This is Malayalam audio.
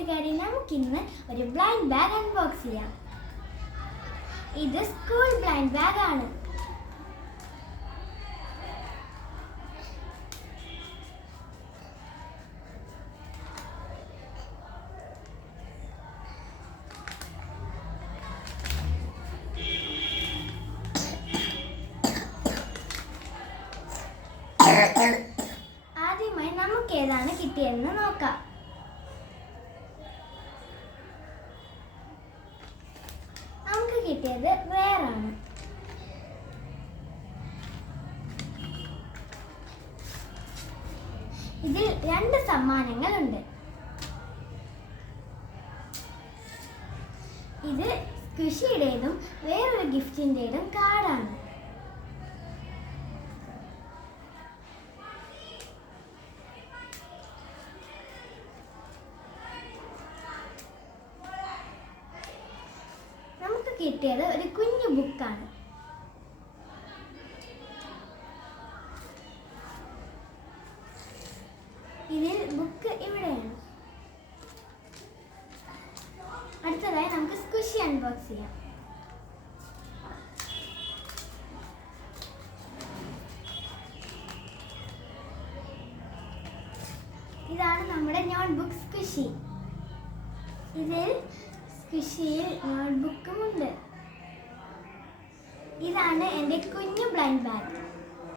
കൂട്ടുകാരെ, നമുക്കിന്ന് ഒരു ബ്ലൈൻഡ് ബാഗ് അൺബോക്സ് ചെയ്യാം. ഇത് സ്കൂൾ ബ്ലൈൻഡ് ബാഗ് ആണ്. ആദ്യമായി നമുക്ക് ഏതാണ് കിട്ടിയതെന്ന് നോക്കാം. നമുക്ക് കിട്ടിയത് റെയർ ആണ്. ഇതിൽ 2 സമ്മാനങ്ങളുണ്ട്. ഇത് സ്ക്വിഷിയുടേതും വേറൊരു ഗിഫ്റ്റിൻ്റെതും കാർഡാണ്. നമുക്ക് കിട്ടിയത് ഒരു കുഞ്ഞു ബുക്കാണ്. ഇതിൽ ബുക്ക് ഇവിടെയാണ്. അടുത്തതായി നമുക്ക് സ്ക്വിഷി അൺബോക്സ് ചെയ്യാം. ഇതാണ് നമ്മുടെ നോട്ട്ബുക്ക് സ്ക്വിഷി. ഇതിൽ സ്ക്വിഷിയിൽ നോട്ട്ബുക്കും ഉണ്ട്. ഇതാണ് എൻ്റെ കുഞ്ഞു ബ്ലൈൻഡ് ബാഗ്.